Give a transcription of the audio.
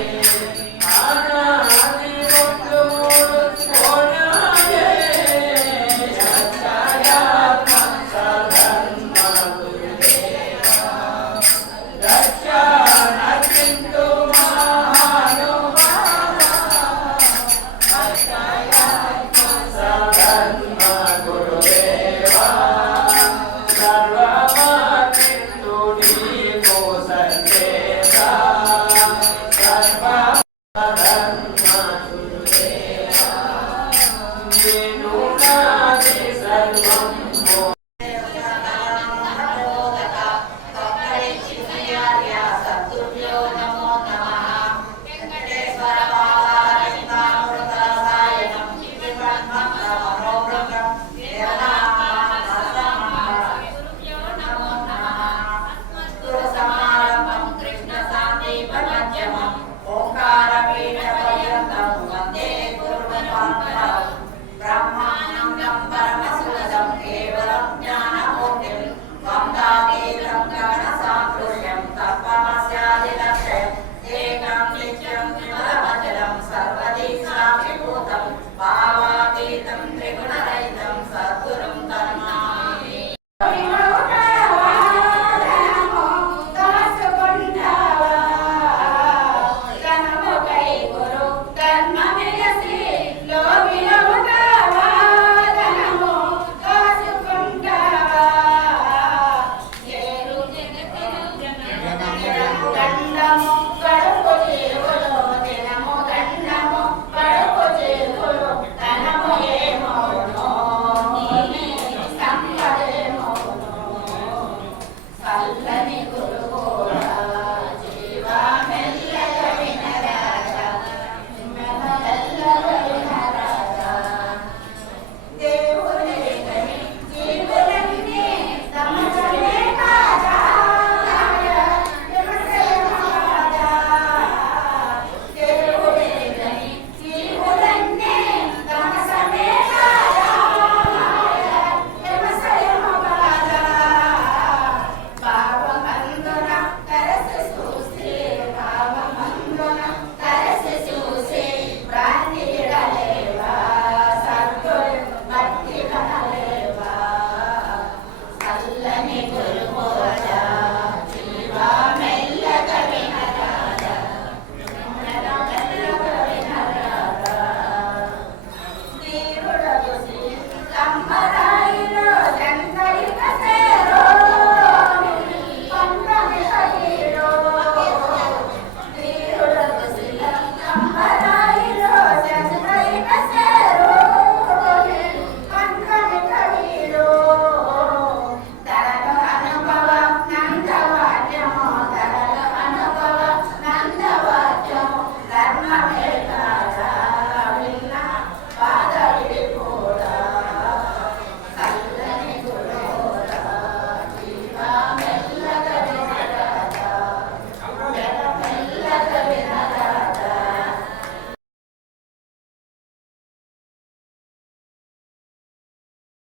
Amen. తంత్రి Guna